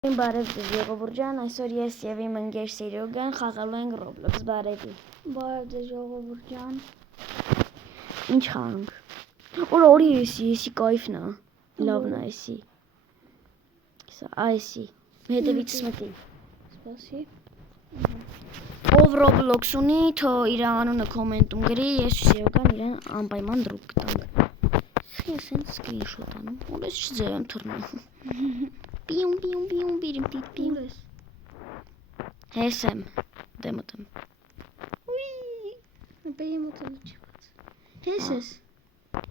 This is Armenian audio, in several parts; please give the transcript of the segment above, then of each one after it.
Բարև ձեզ ժողովուրդ ջան, այսօր ես եւ իմ ընկեր Սերոգան խաղալու ենք Roblox, բարևի։ Բարև ձեզ ժողովուրդ ջան։ Ինչ խաղանք։ Օրի էսի կայֆն է։ Լավն է էսի։ Սա այսի։ Հետևից մտի։ Սպասի։ Ով Roblox ունի, թո իր անունը կոմենտում գրի, ես ու Սերոգան իրեն անպայման դրուկ կտանք։ Ես հենց սկրինշոտ անում, որպես չձեմ թռնում։ Պիում բիրիմ պիում Հեսեմ դեմոտեմ Ուի Նպեի մոտը չված Հես ես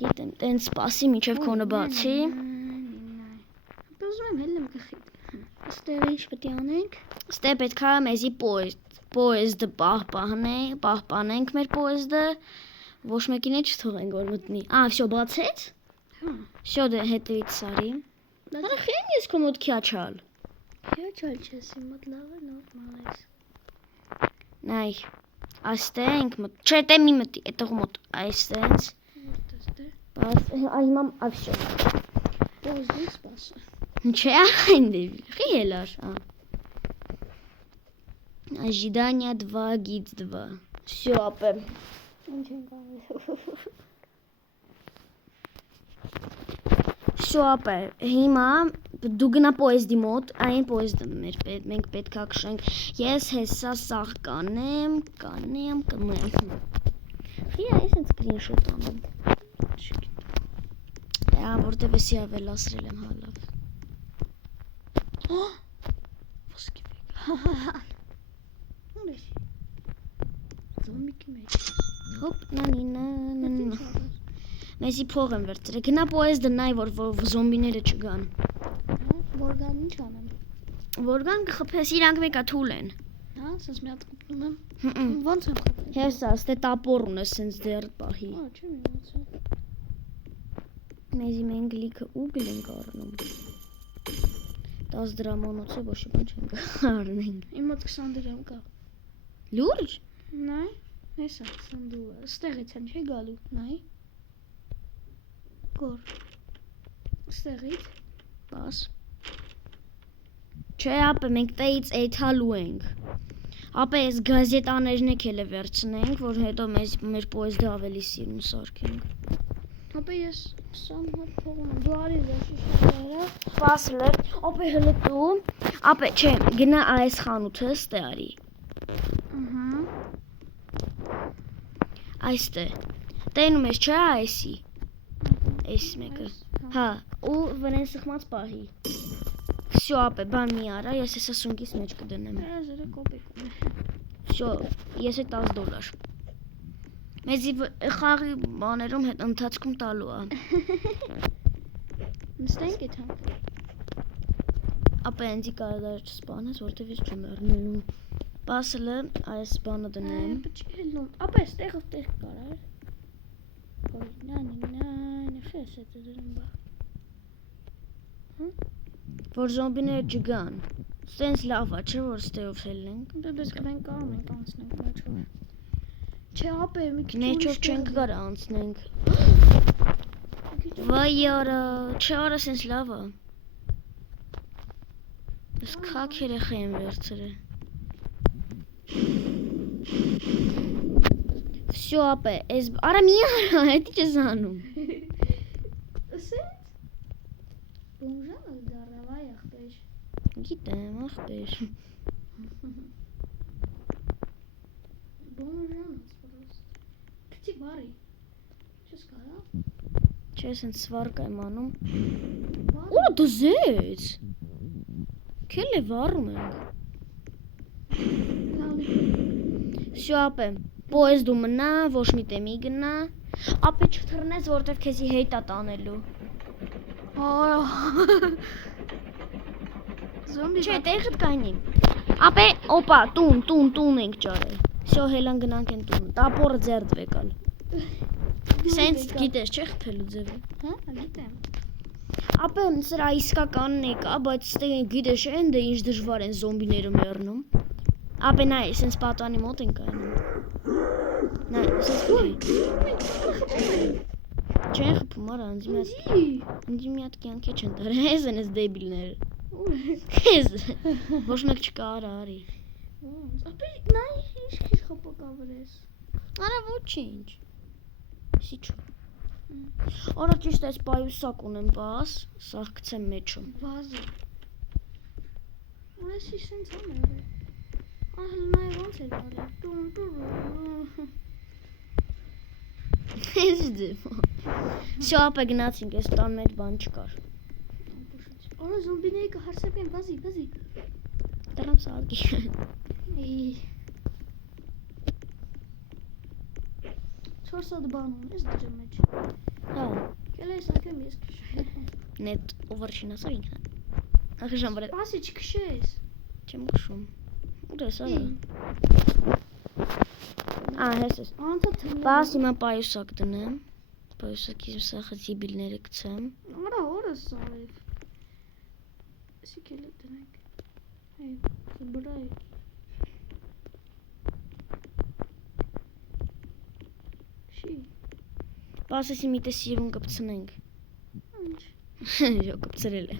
Գիտեմ տենց սպասի մինչև քոնը բացի Ուզում եմ հելնեմ գխիտ Ստեղ ինչ պետք է անենք Ստե պետք է մեզի պոեզդը պահպանենք մեր պոեզդը ոչ մեկին է չթողենք որ մտնի վсё բացեց Всё դե հետևից սարի Արա խեն ես քո մոտ քիաչալ Քիաչալ չես իմ մոտ լավ է նորմալ է Նայ Այստեղ մոտ չէ դե մի մտի այդտեղ մոտ այստեղ Բաց այմա ավսյո Պոզդի սպասը Չէ այնտե խիելար Ожидание 2 гид 2 Всё ապե Ինչ ենք անում Всё ապե հիմա դու գնա պոեզդի մոտ այն պոեզդը մենք պետք է քշենք ես հեսա սաղ կանեմ Խիա ես են սկրինշոտ անում որտև էսի ավելացրել եմ հալավ Ոսկի Ուր ես Զոմբիկի մեջ Հոպ նանինա Մեզի փող եմ վերցրել գնա պոեզդը նայ որ զոմբիները չգան Որգան ինչ անեմ Որգան կխփես իրանք մեկա թուլ են Հա սենց մի հատ կպնում եմ Ոնց եմ խփել Հեսա ստե տապոր ունես սենց դեռ պահի Չեմ իմացել Մեզի մենք լիքը ուգլ ենք առնում 10 դրամանոց է ոչ բան չենք առնենք Իմ մոտ 20 դրամ կա Լուրջ Նայ Հեսա սանդուը Ստեղից են չէ գալու Նայ Գոր Ստեղից Բաս Չէ ապե մենք տեից էյթալու ենք Ապե ես գազետաներն եք էլ վերցնենք որ հետո մեր պոեզդը ավելի սիրուն սարքենք Ապե ես 20 հատ փող ունեմ դու արի զաշիշները Սպասլը ապե հլը դու ապե չէ գնա այս խանութը ստե արի Այստե Տենում ես չէ այսի Այս մեկը Հա ու վրեն սխմած պահի Всё ապե բան մի արա ես հեսա սունկիս մեջ կդնեմ 3 կոպեկ ունեմ Всё ես է $10 Մեզի խաղի բաներում հետ ընթացքում տալու է Նստենք էթան Ապե ինձի կարդար չսպանես որտև ես չեմ առնում Պասլը այս բանը դնեմ Ապե ստեղով տեղ կարար Նանինան խես է դրում բա Որ զոմբիները չգան Սենց լավ է չէ որ ստեով հելնենք Դες մենք կարող ենք անցնենք մեջով Չէ ապե մի քիչ Մեջով չենք գար անցնենք Վայ արա չէ արա սենց լավ է Ես քակ երեխա եմ վերցրել Всё ապե ես արա մի արա հետի չես անում Սենց Բոմժանը դարավայ ախպեր Գիտեմ ախպեր Բոմժանց պրոստ Քչի բարի Չես կարա Չէ սենց սվարկա եմ անում Ուրա դզեց Քել է վառում ենք Всё ապե Պոեզդու մնա ոչ մի տեմի գնա Ապե չթռնես որտև քեզի հետ է տանելու Զոմբի Չէ տեղդ կայնի Ապե օպա տուն ենք ճարել Всё հելան գնանք են տուն Տապորը ձերդ վեկալ Սենց գիտես չէ խփելու ձևը Հա գիտեմ Ապե սրա իսկականն եկա բայց ստե գիտես են դե ինչ դժվար են զոմբիները մեռնում Ապե նայ սենց պատանի մոտ են կայնում Նայ սենց Չեն խփում արա ինձ մի հատ կյանքի չեն տարել ես են ես դեբիլները Քեզ։ Ոչ մեկ չկա, արի։ Ոնց։ Ապա նա ինչ քիչ խփակավրես։ Արա ոչինչ։ Սիչ։ Արա ճիշտ էս պայուսակ ունեմ բաս, սա գցեմ մեջում։ Բազը։ Ուրեմն սենց անել է։ Ահա նա ոնց է արել։ Ես դեմ։ Շո ապա գնացինք, այս տան մեջ բան չկար։ Արա զոմբիների կհարսեպեն բազի։ Դրամ սալկի։ Էй։ 400 բան ունես դրա մեջ։ Հա, Կելես ակեմ ես քշ։ նետ overshin ասար ինքն։ Ախի ժամ վրա Ասի չքշես։ չեմ քշում։ Ուր ես արա։ Հեսես։ Անցա թռնել։ Բաս հիմա պայուսակ դնեմ։ Պայուսակի սախը զիբիլները գցեմ։ Արա օրս արեք։ Էսի կելը դնենք։ Հեյ, բրայ։ Շի։ Բաս էսի մի տես սիրուն կպցնենք։ Ինչ։ Ժո կպցրել է։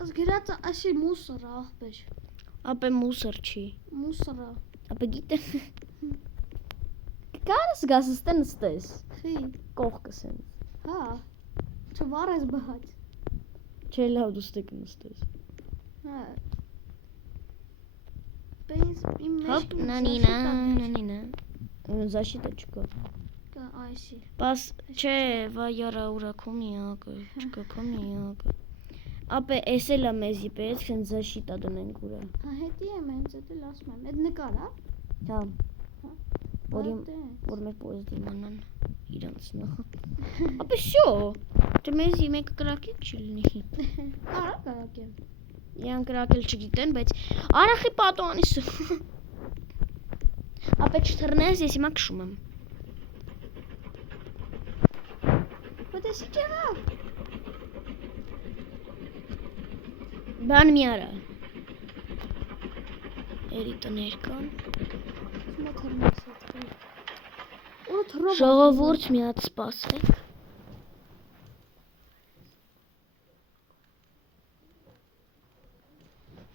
Աս գրած ասի մուսորա ախպեր։ Ապե մուսոր չի։ Մուսորա։ Ապե գիտե։ Կարս գասս տենստես։ Խի։ Կողքս են։ Հա։ Չվարես բհած։ Չէ լավ դուստեք նստես։ Հա։ Պենս իմ մեջ։ Հոպ, նանինա։ Զաշիտը չկա։ Կա այսի։ Բաս չէ, վա яра ուրա կոմիակը, չկա կոմիակը։ Ապե էս էլա մեզի պետք են զաշիտա դնենք ուրա։ Հա հետի եմ հենց էլ ասում եմ։ Այդ նկար, հա։ Հա։ Որի Դե։ որ մեր պոեզդի մանան իրանց նախ։ Ապե շո։ Դե մեզի մեկը կրակել չի լինի։ Արա կարակեմ։ Իրան կրակել չգիտեն, բայց արախի պատոնիս։ Ապե չթռնես, ես հիմա քշում եմ։ Պատեսի կեղա։ Բան մի արա։ Էրի տներ կան։ Հիմա թռնես այդ։ Ու թռով։ Ժողովուրդ մի հատ սպասեք։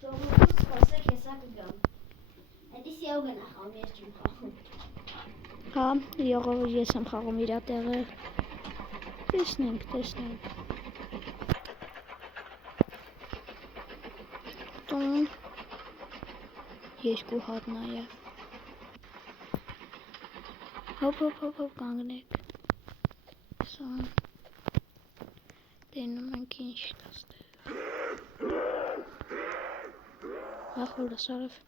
Ժողովուրդ սպասեք, հեսա կգամ։ Էդի սիավ գնա խաղում, ես չեմ խաղում։ Հա, եղով ես եմ խաղում իրա տեղը։ Տեսնենք։ Տուն։ Երկու հատ նայա։ Հոպ կանգնեք։ Սա։ Տենում ենք ինչ կաստեղ։ Ախորը սարև։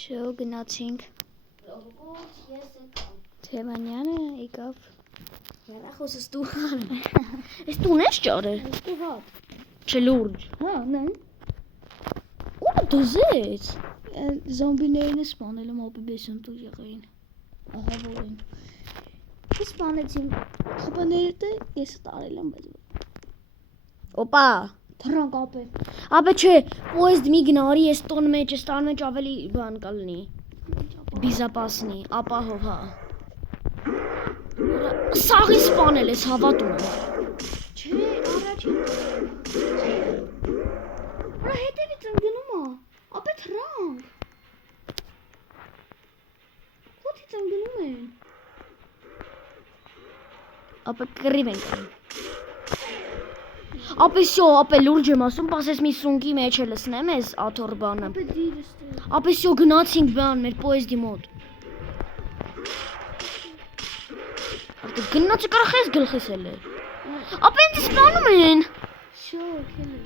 Շո գնացինք։ Ժողովուրդ ես եկամ։ Թևանյանը եկավ։ Հեռախոսս տուղան։ Ես տուն ես ճարել։ Երկու հատ։ Չլուրջ։ Հա, նայ։ Ուր դզեց։ Զոմբիներին է սպանել եմ ապիբեսում տու եղային։ Ահա որին։ Ես սպանեցին խփաները ես տարել եմ բայց։ Օպա։ Թռանք ապե։ Ապե չէ, պոեզդ մի գնարի ես տոն մեջ, ես տան մեջ ավելի բան կլինի։ Բիզապասնի, ապահով, հա։ Սաղի սպանել ես հավատում եմ։ Չէ, առաջին։ Ուրա հետևից եմ գնում ա։ Ապե թռանք։ Ոտից եմ գնում են։ Ապե կռիվ ենք անում։ Ապե սյո, ապե լուրջ եմ ասում, պասես մի սունկի մեջ է լսնեմ ես աթոր բանը։ Ապե դիրս տեղ։ Ապե սյո գնացինք բան մեր պոեզդի մոտ։ Արտը գնացի կարախ ես գլխիս էլ է։ Ապե ինձ սպանում են։ Շո, քելը։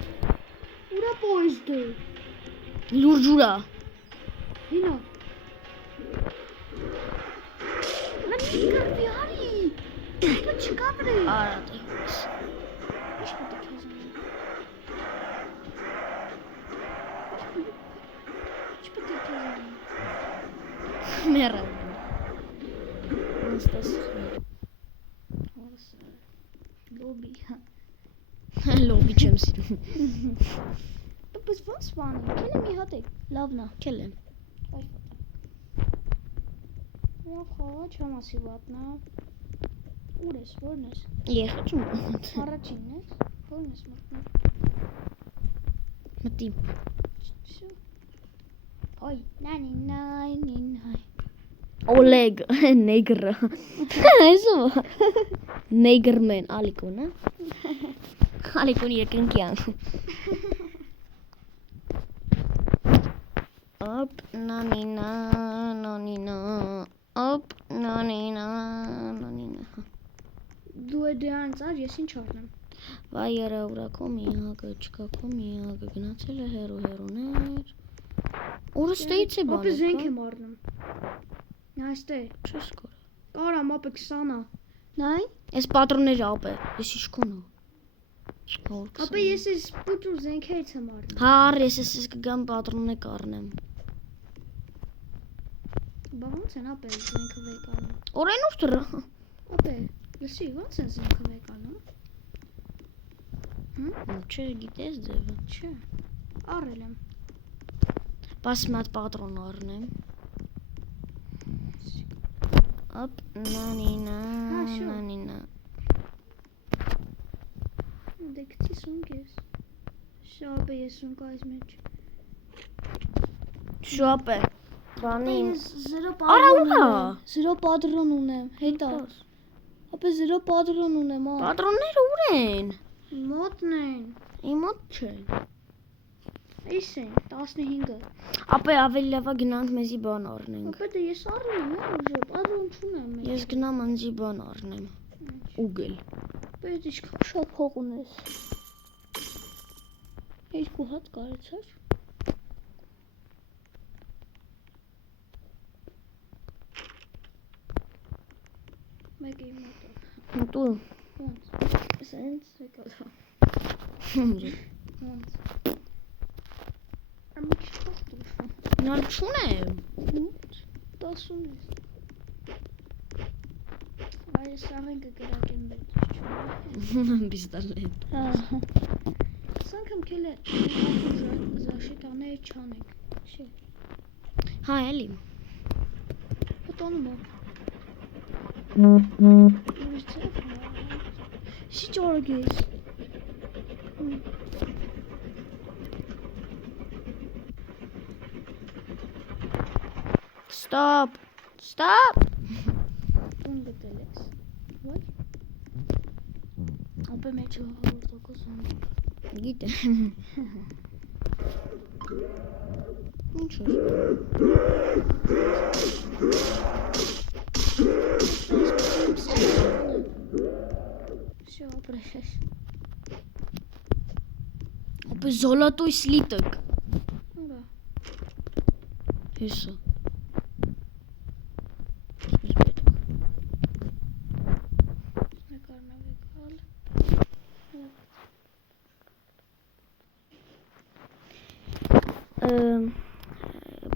Ուրա պոեզդը։ Լուրջ ուրա։ Հինա։ Նա մի կարվի արի։ Ապե չկա վրե։ Արա դե։ Ինչ պետք է քեզ անել։ Ինչ պետք է քեզ անել։ Մերը։ Նստես։ Լոբի։ Լոբի չեմ սիրում։ Բայց ոնց սպանում։ Քելը մի հատ է։ Լավն է։ Քել եմ։ Ախա, չեմ ասի վատնա։ Ուր ես, որն ես։ Եղջում։ Առաջինն ես։ Որն ես մտնում։ Մտի։ Շո։ Ոյ, նայ։ Օլեգ, նեգրը։ Այսո։ Նեգրմեն, Ալիկոն, հա։ Ալիկոն երկնքյան։ Op, nanina, nanina. Op, nanina, nanina. Դու է դրանց ար, ես ինչ արնեմ։ Վայ երա ուրակո միակը, չկա քո միակը, գնացել է հերոներ։ Օրը ստեից է Ապե բանը։ զենք եմ առնում։ Այստե։ Չես կոր։ Կարամ ապե 20-ա։ Նայ։ Այս պատրոնները ապե, ես իշքոնը։ Ապե ես այս պուտուր զենքերից եմ առնում։ Հա, ես կգամ պատրոնը կառնեմ։ Բա ոնց են ապե զենքը վեկանում։ Օրեն ուստրա։ Ապե, լսի, ոնց են զենքը վեկանում։ Չէ, գիտես ձևը։ Չէ։ Առել եմ։ Բաս մատ պատրոն առնեմ։ Op, nanina, nanina. Դե գցի սունկ ես։ Շո ապե ես սունկ այս մեջ։ Շոպ է։ Բանի։ Զրո Արա պատրոն ուրա։ ունեմ։ Զրո պատրոն ունեմ։ Հետա։ Ապե զրո պատրոն ունեմ, ա։ Պատրոնները ուր են։ Մոտն են։ Իմ մոտ չեն։ Այս են 15-ը։ Ապե ավելի լավ է գնանք մեզի բան առնենք։ Ապե դե ես առնում եմ, ուժը, պատրոն չունեմ։ Ես գնամ անձի բան առնեմ։ Ուգել։ Ապե դե ինչքան շատ փող ունես։ Երկու հատ կարեցար։ Մեկ իմ մոտը։ Դու։ Ոնց։ Սենց եկալ։ Ոնց։ Ամիջ փող դու։ Նար չունեմ։ 10 ունես։ Այս սաղենքը գրակեմ պետք Բիստալետ։ Հա։ Սանքամ քելը զաշիտաները չանեք։ Չէ։ Հա, էլի։ Հտոնում եմ։ Շի ճորգ ես։ Stop. Stop. Տուն գտել ես։ Ոյ։ Ապե մեջը հորտոկոս ունի։ Գիտեմ։ Ինչ է։ Всё, ապրես։ Ապե զոլոտոյ սլիտակ։ Ուրա։ Հեսա։ Նկարնավեկալ։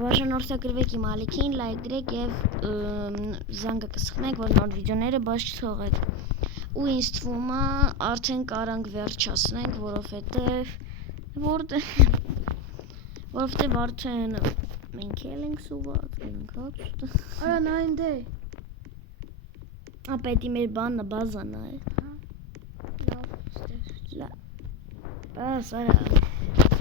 Բաժանորդագրվեք իմ ալիքին, լայք դրեք եւ զանգը կսխնեք, որ նոր վիդեոները բաց չթողեք։ Ու ինձ թվում է արդեն կարանք վերջացնենք, որովհետեւ արդեն մենք էլ ենք սուված, գնանք հապշտ։ Արա նայն դե։ Ապետի մեր բանը բազան է։ Լավ, ստես։ Բաս արա։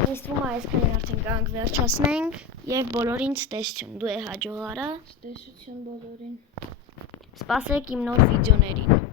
Ինձ թվում է այսքանին արդեն կարանք վերջացնենք եւ բոլորին ցտեսություն։ Դու է հաջողարը։ Ստեսություն բոլորին։ Սպասեք իմ նոր վիդեոներին։